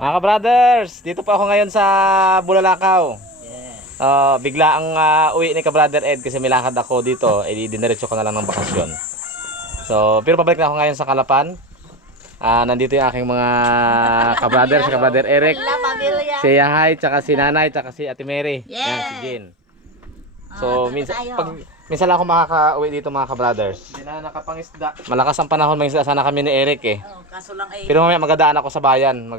Mga ka-brothers, dito po ako ngayon sa Bulalakaw. Bigla ang uwi ni ka-brother Ed kasi may lakad ako dito. Diniretso ko na lang ng bakasyon. So, pero pabalik na ako ngayon sa Calapan. Nandito yung aking mga ka-brothers, si ka-brother Eric, si Yahay, tsaka si Nanay, tsaka si Ate Mary. Yan, si Jean. So, minsan lang ako makaka-uwi dito mga ka-brothers. Hindi na nakapangisda. Malakas ang panahon, may isda sana kami ni Eric eh. Kaso lang ay... Pero mamaya magadaan ako sa bayan.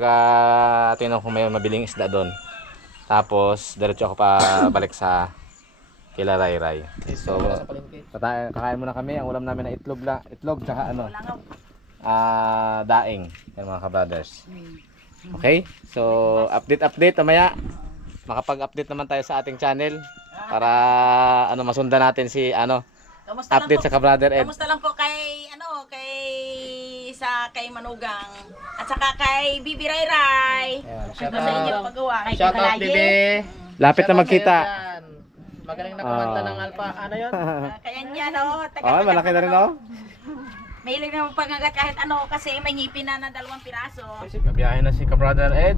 Tingnan ko may mabiling isda doon. Tapos, diretso ako pa balik sa kila Ray. So, kakain muna kami. Ang ulam namin na itlog tsaka daing. Yan mga ka-brothers. Okay? So, update mamaya. Makapag-update naman tayo sa ating channel para masundan natin si update sa ka-brother Ed. Kamusta lang po kay kay Manugang at saka kay Bibi Ray. Shout out Bibi. Lapit na magkita. Magaling na kumanta ng alpa. Ano yun? Kaya niya Malaki na rin Mahilig na pangagat kahit kasi may ngipin na 2 piraso. Nabiyahe na si ka-brother Ed.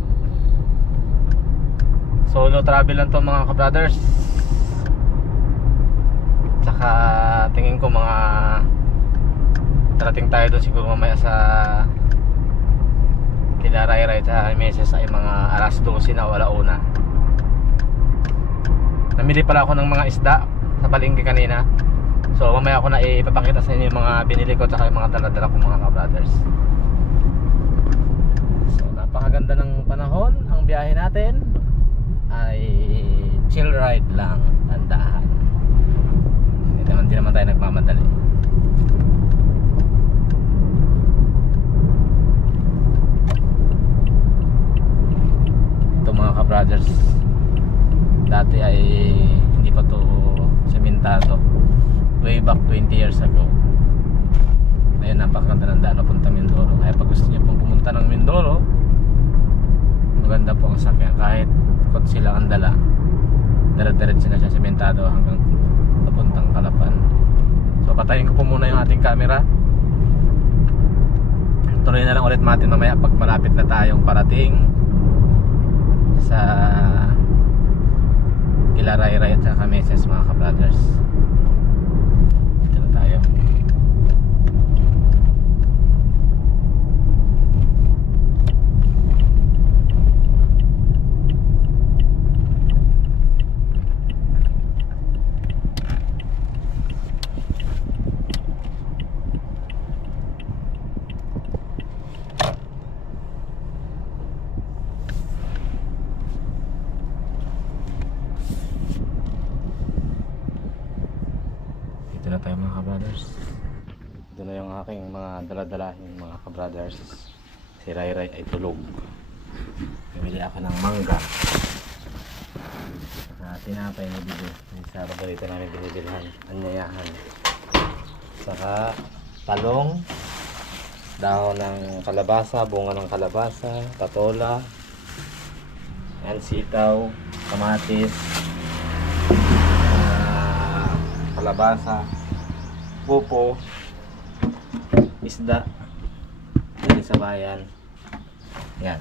Solo travel lang to mga ka-brothers. Tsaka tingin ko mga darating tayo doon siguro mamaya sa kila Ray sa meses ay mga alas 12 na o alauna. Namili pala ako ng mga isda sa palengke kanina. So mamaya ako na ipapakita sa inyo yung mga binili ko tsaka yung mga dala-dala ko mga ka-brothers. So napakaganda ng panahon. Ang biyahe natin ay chill ride lang, tandaan. Hindi naman tayo nagmamadali. Ito mga ka-brothers, dati ay hindi pa to sementado. Way back 20 years ago. Ngayon napakaganda ng daan papunta Mindoro. Kaya pag gusto niyo pong pumunta ng Mindoro, maganda po ang sakyan. Kahit kotse lang ang dala, diretso na siya sementado hanggang papuntang Calapan. So patayin ko po muna yung ating camera. Tuloy na lang ulit natin mamaya pag malapit na tayong parating sa kila Ray at saka Meses mga ka-brothers. Dito na tayo. Ito na tayo mga ka-brothers. Ito na yung aking mga daladalahin mga ka-brothers. Si Ray ay tulog. Bumili ako ng mangga. Saka tinapay na dito. Sa paborito namin binibilhan. Anyayahan. Saka talong. Dahon ng kalabasa. Bunga ng kalabasa. Patola. Yan sitaw. Kamatis. Kalabasa, pupo, isda dito sa bayan. Yan.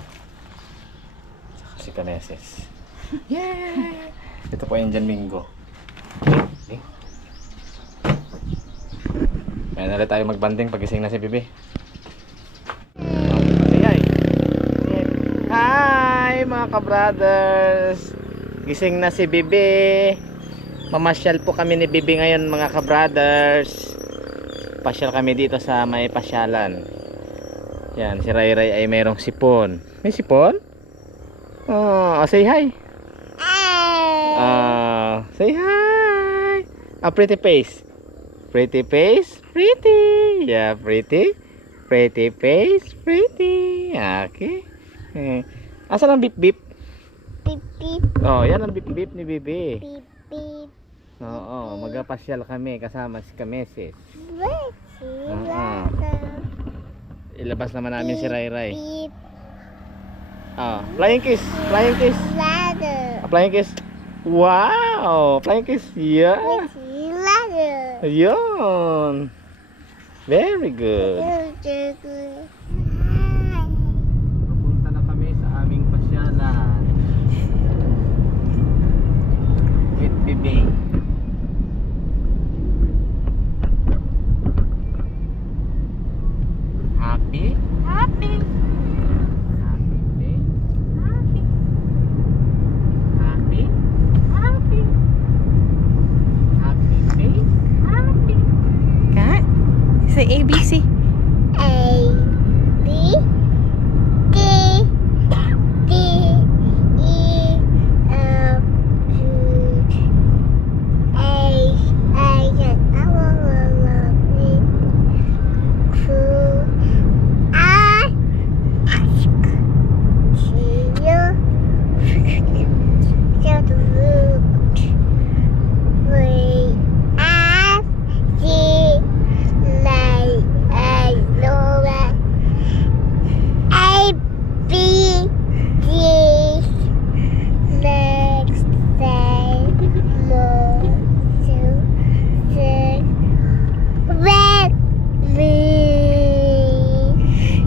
Saka si Kameses. Yeah! Ito po yung Mingo. Okay. Kaya na rin tayo magbanding pagising na si Bibi. Hi mga ka-brothers! Gising na si Bibi. Mamasyal po kami ni Bibi ngayon mga ka-brothers. Pasyal kami dito sa may pasyalan. Yan, si Ray ay mayroong sipon. May sipon? Oh, say hi. Say hi. Pretty face. Pretty face. Pretty. Yeah, pretty. Pretty face. Pretty. Okay. Asan ang beep beep? Beep beep. Oh, yan ang beep beep ni Bibi. Beep beep. Oo, magapasyal kami kasama si Kameses. Ilabas naman namin si Ray. Beep. Flying kiss. Flying kiss. Ladder. Flying kiss. Wow! Flying kiss. Yeah. Ladder. Ayun. Very good. Papunta na kami sa aming Say ABC. A, B, D, D, E, F, G, H, I, J, K, L, M, N, Q, R, S, T, U, V, F, G, A, B, G, next, say, more, two, six, red,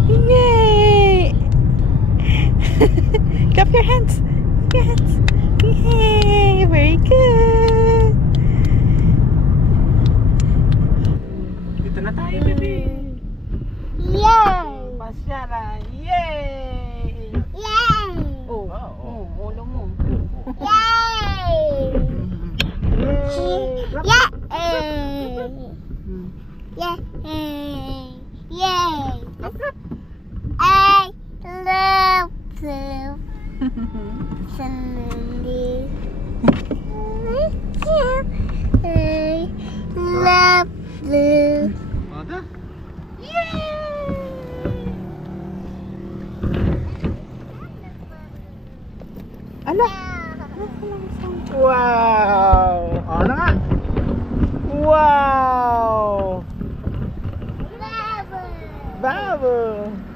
Yay! Clap your hands. Your hands. Yay! Very good. Dito na tayo, baby. yay, Pasyalan. Yay! yay, Oh, ulo mo. yay, yay, yay. I love you. Suddenly, I love you. Ada? Ala. Wow! Ano nga? Wow! Babo!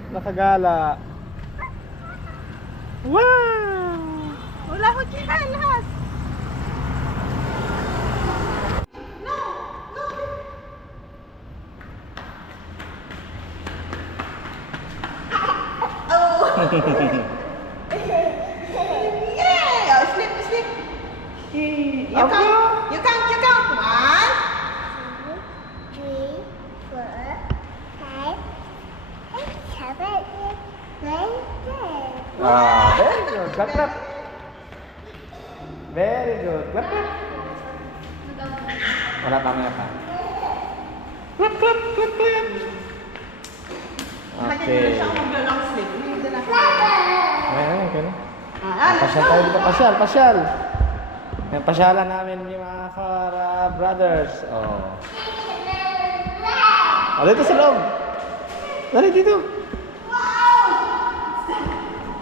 Nakagala. Wow! Wala ko kinalas. Yeah! Slip, slip. You count. You count. You count. 1. 2, 3, 4, 5, 6, 7, 8, 9, 10. Ah, very good. Clap, clap. Very good. Clap, clap. Wala pa, wala pa. Clap, clap, clap, clap. Okay. Ayan, okay na. Pasyal tayo dito, pasyal, pasyal. Yan, pasyalan namin yung mga brothers. Oh. Oh, dito sa loob. Dali dito.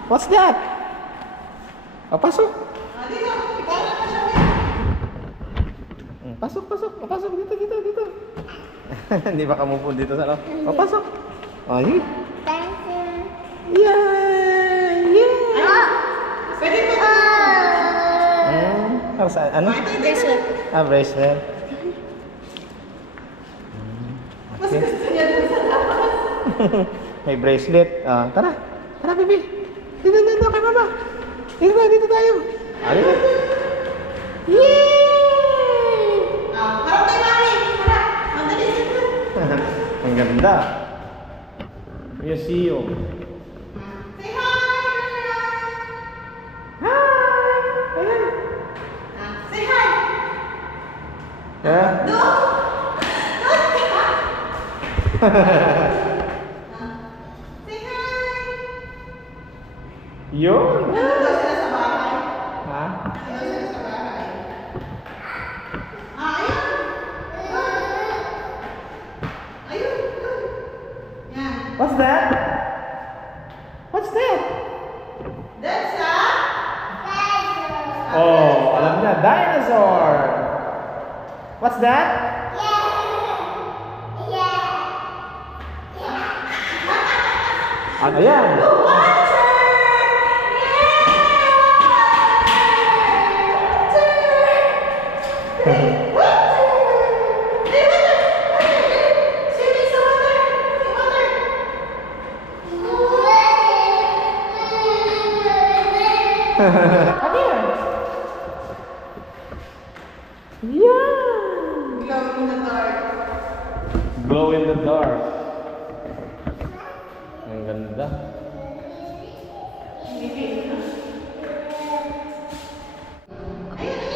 What's that? Oh, pasok. Pasok, pasok. Oh, pasok dito, dito, dito. Hindi ba kamupun dito sa loob? Oh, pasok. Oh, yun. Yay! Yay! Para saan? Ano? Bracelet. Ah, bracelet. Okay. May bracelet. Ah, tara. Tara, baby. Dito, dito, kay mama. Dito tayo, dito tayo. Ah, dito. Yay! Harap tayo, mami. Harap. Mandali dito. Ang ganda. Museum. Say hi. Hi! Ayan. Say hi. Yeah. Say hi. Yun. Nandito sila sa bahay. Ha? Nandito sila sa bahay. Ayun. Ayun. Yan. What's that? What's that? That's a... Oh, alam na. Dinosaur. What's that? Ano yan? Ano yan? Yeah! Glow in the dark. Ang ganda.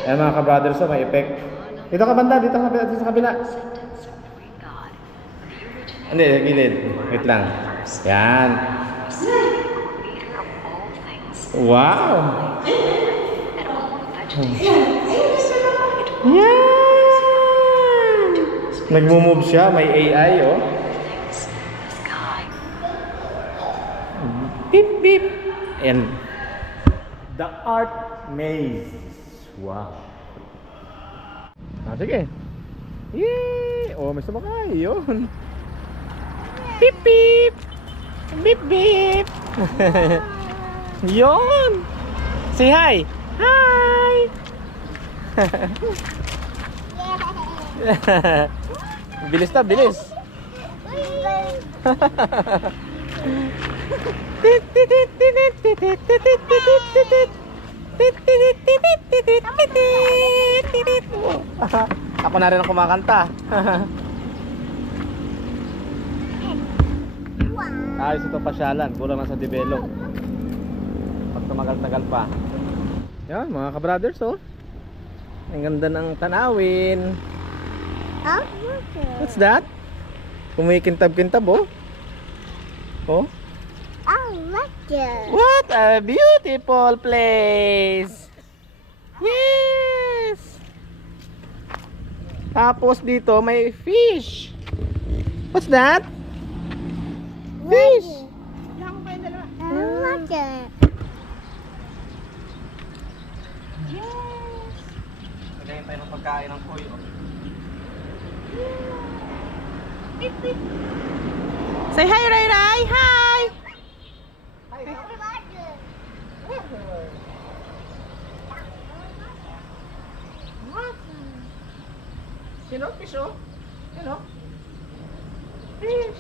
Ayan mga ka-brothers, may effect. Dito ka banda, dito sa kabila. Hindi, sa gilid. Wait lang. Yan. Wow! Yan! Nagmo-move siya. May AI, oh. Beep, beep. Ayan. The Art Maze. Wow. Ah, sige. Yay! Oh, may sumakay. Yun. Beep, beep. Beep, beep. Yun. Say hi. Hi. Bilis na, bilis. Ako na rin ang kumakanta. Ayos ito pasyalan, kulang lang sa develop. Pag tumagal-tagal pa. Yan mga ka-brothers, oh. Ang ganda ng tanawin. Oh, What's that? Kumikintab-kintab, oh. Oh. oh, look it. What a beautiful place! Yes! Tapos dito may fish. What's that? Fish! Oh, look it. Lagayin tayo ng pagkain ng koy, oh. Say hi, Ray Ray. Hi. Sino? Fish, oh? Sino? Fish!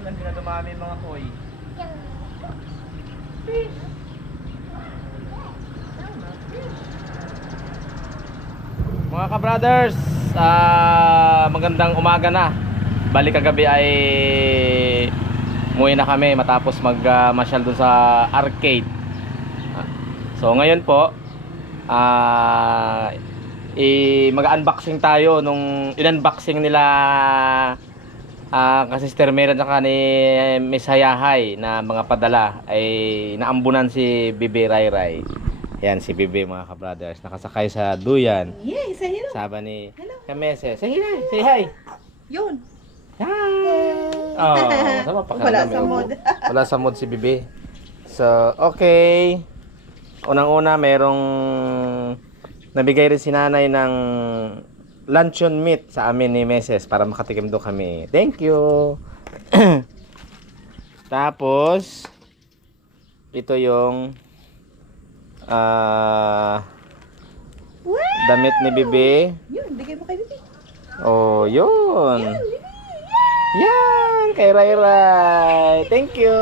Ulan din na dumami yung mga koy. Fish! Mga ka-brothers, magandang umaga na. Balik kagabi ay umuwi na kami matapos magmasyal dun sa arcade. So ngayon po, mag-unboxing tayo nung in-unboxing nila kasi Sister Mary at saka ni Miss Hayahay na mga padala ay naambunan si Bibi Rayray. Yan si Bibi mga ka-brothers, nakasakay sa duyan. Yay, say hello. Sabi ni Kamese, say hi, say hi. Yun. Hi. Oh, sama pa Wala sa mood. Wala sa mood si Bibi. So, okay. Unang-una, merong nabigay rin si nanay ng luncheon meat sa amin ni Meses para makatikim doon kami. Thank you. Tapos, ito yung damit ni Bibi. Yun, bigay mo kay Bibi. Oh, yun. Yan, kay Ray Ray. Thank you.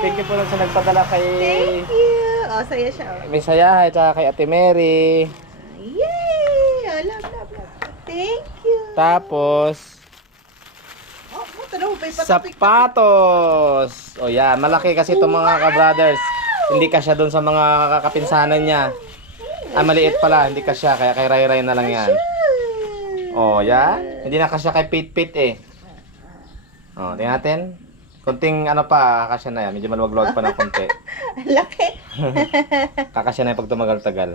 Thank you po lang sa nagpadala kay Thank you. Oh, saya siya. Oh. Miss Hayahay at kay Ate Mary. Yay! Oh, love, love, love. Thank you. Tapos, Oh, tanong mo pa yung patapik. sapatos. O yan, malaki kasi itong mga ka-brothers. Hindi kasya doon sa mga kakapinsanan niya. Maliit pala, hindi kasya. Kaya kay Ray Ray na lang yan. O yan, hindi na kasya kay Pit Pit eh. O, tingnan natin. Kunting ano pa, kakasya na yan. Medyo maluwag-luwag pa ng konti. Laki. Kakasya na yung pag tumagal-tagal.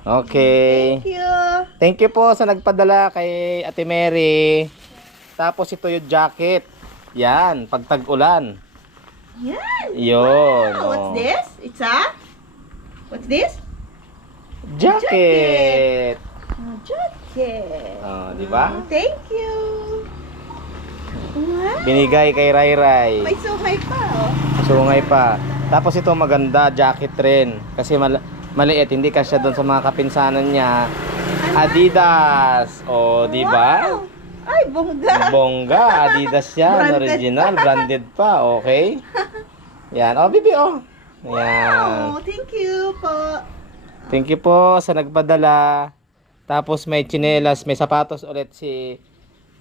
Okay. Thank you. Thank you po sa nagpadala kay Ate Mary. Tapos ito yung jacket. Yan, pag tag-ulan. Yan. Yun. Oh, what's oh. this? It's a? What's this? Jacket. Oh, jacket. Oh, di ba? Thank you. Wow. Binigay kay Ray Ray. May sungay pa, oh. Sungay pa. Tapos ito maganda, jacket rin. Kasi maliit, hindi kasya doon sa mga kapinsanan niya. Adidas. Oh, di ba? Wow. Ay, bongga. Bongga, Adidas yan, Branded original, branded pa, okay? Yan, oh Bibi, oh. Yan. Wow, thank you po. Thank you po sa nagpadala. Tapos may tsinelas, may sapatos ulit si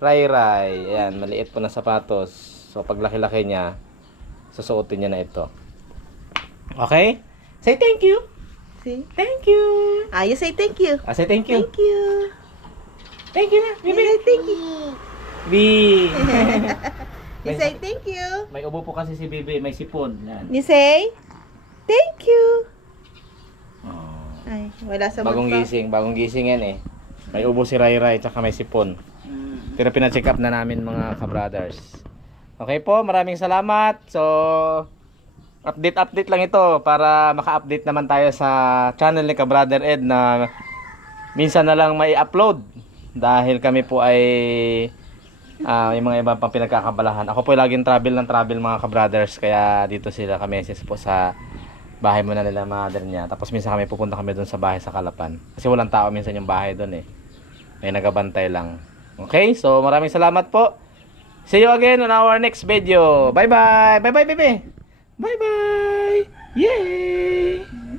Ray Ray. Yan, maliit po na sapatos. So pag laki-laki niya, susuotin niya na ito. Okay? Say thank you. See? Thank you. Ah, you say thank you. Say thank you. Thank you. Thank you na, You Bibi. say thank you. B. You say thank you. May ubo po kasi si Bibi, may sipon. Yan. You say thank you. Oh. Ay, wala sa Bagong gising yan eh. May ubo si Rai Rai, tsaka may sipon. Pero pina-check up na namin mga ka-brothers. Okay po, maraming salamat. So, update lang ito para maka-update naman tayo sa channel ni ka-brother Ed na minsan na lang may upload. Dahil kami po ay yung mga iba pang pinagkakabalahan. Ako po laging travel mga ka-brothers. Kaya dito sila kami po sa bahay muna nila mother niya. Tapos minsan pupunta kami doon sa bahay sa Kalapan. Kasi walang tao minsan yung bahay doon eh. May nagabantay lang. Okay, so maraming salamat po. See you again on our next video. Bye bye. Bye bye baby. Bye bye. Yay.